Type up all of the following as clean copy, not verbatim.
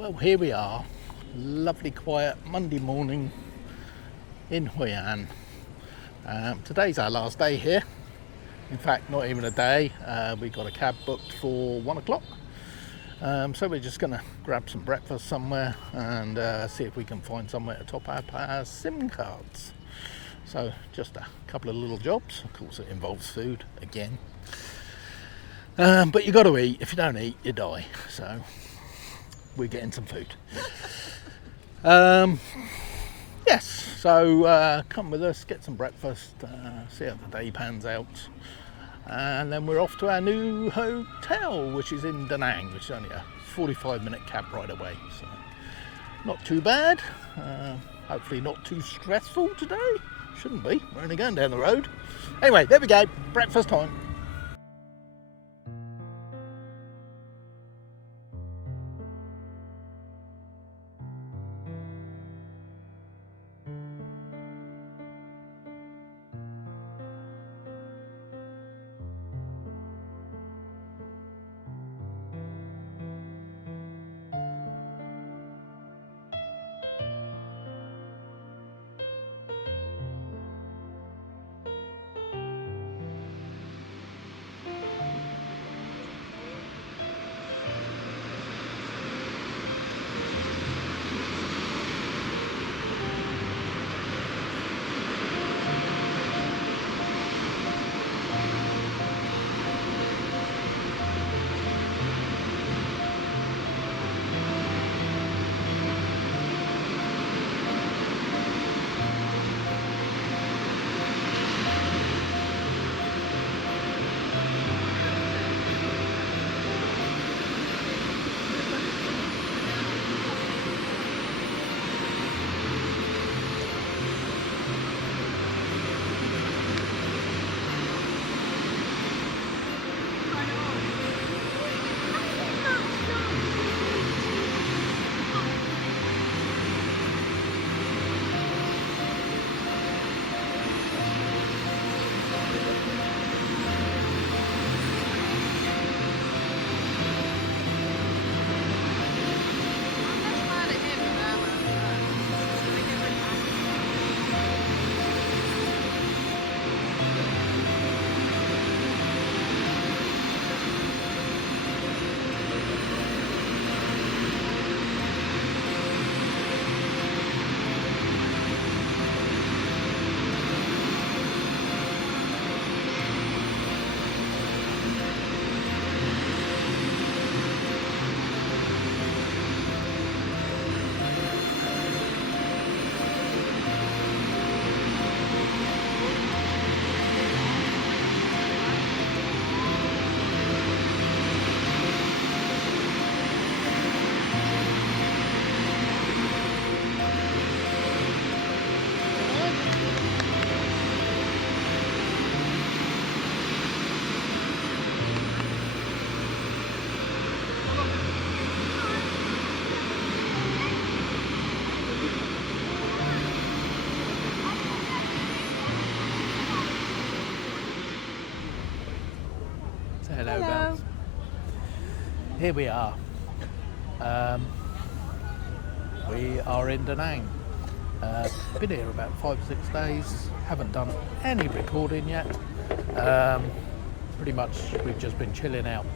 Well, here we are, lovely quiet Monday morning in Hoi An. Today's our last day here. In fact, not even a day. We got a cab booked for 1 o'clock. So we're just going to grab some breakfast somewhere and see if we can find somewhere to top up our SIM cards. So just a couple of little jobs. Of course, it involves food again. But you got to eat. If you don't eat, you die. So we're getting some food. Yes, so come with us, get some breakfast, see how the day pans out, and then we're off to our new hotel, which is in Da Nang, which is only a 45-minute cab ride away. So not too bad. Hopefully not too stressful today. Shouldn't be. We're only going down the road. Anyway, there we go. Breakfast time. Hello. Here we are. We are in Da Nang. Been here about 5-6 days. Haven't done any recording yet. Pretty much we've just been chilling out.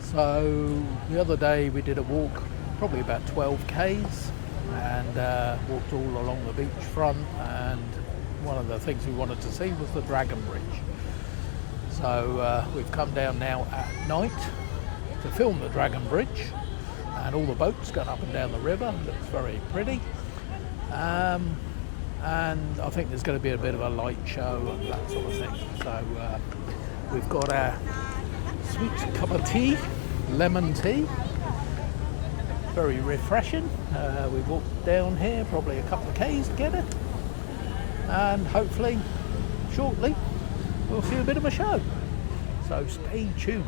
So the other day we did a walk, probably about 12 k's, and walked all along the beach front. And one of the things we wanted to see was the Dragon Bridge. So we've come down now at night to film the Dragon Bridge, and all the boats going up and down the river. Looks very pretty. And I think there's going to be a bit of a light show and that sort of thing. So we've got our sweet cup of tea, lemon tea. Very refreshing. We walked down here probably a couple of k's to get it. And hopefully, shortly, we'll see a bit of a show, so stay tuned.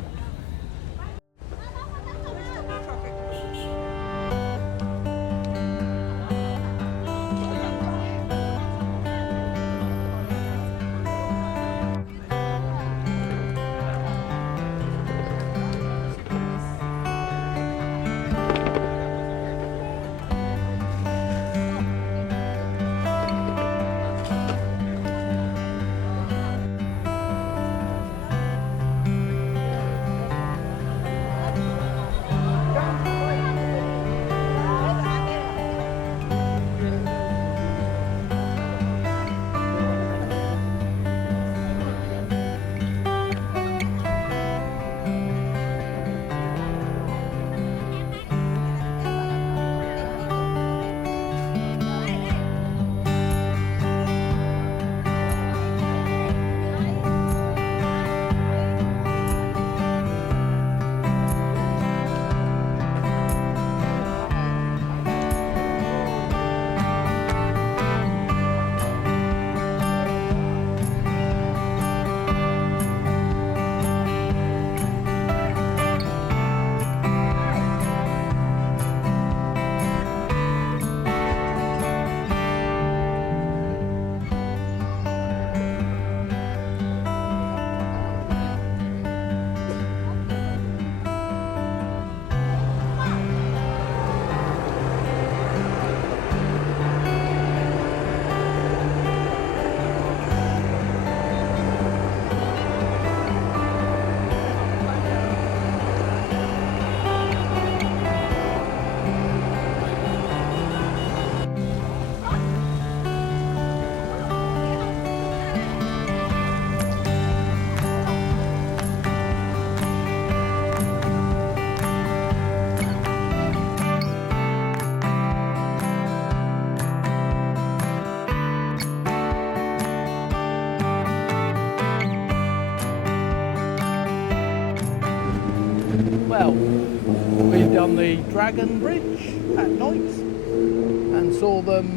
Well, we've done the Dragon Bridge at night and saw them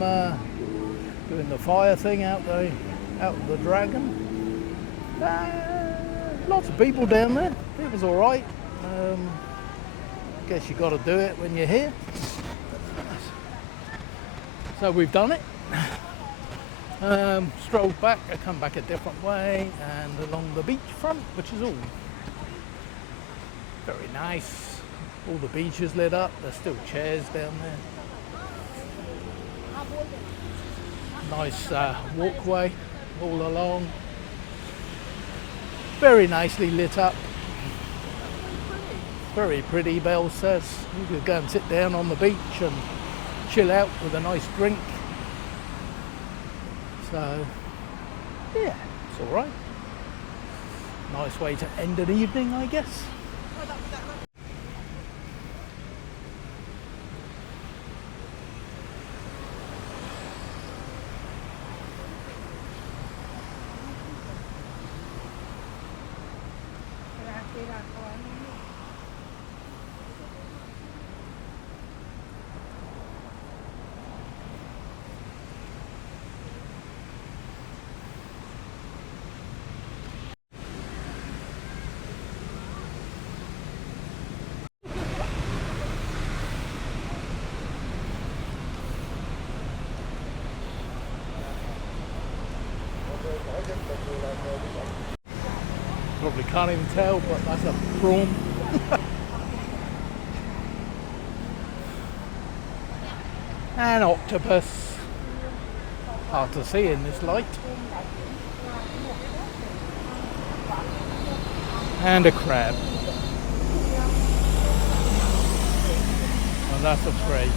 doing the fire thing out of the Dragon. Lots of people down there. It was all right. Guess you got to do it when you're here. So we've done it. Strolled back. I come back a different way and along the beach front, which is all very nice. All the beaches lit up. There's still chairs down there. Nice walkway all along. Very nicely lit up. Very pretty, Belle says. You could go and sit down on the beach and chill out with a nice drink. So, yeah, it's all right. Nice way to end an evening, I guess. Probably can't even tell, but that's a prawn. An octopus. Hard to see in this light. And a crab. And that's a tray.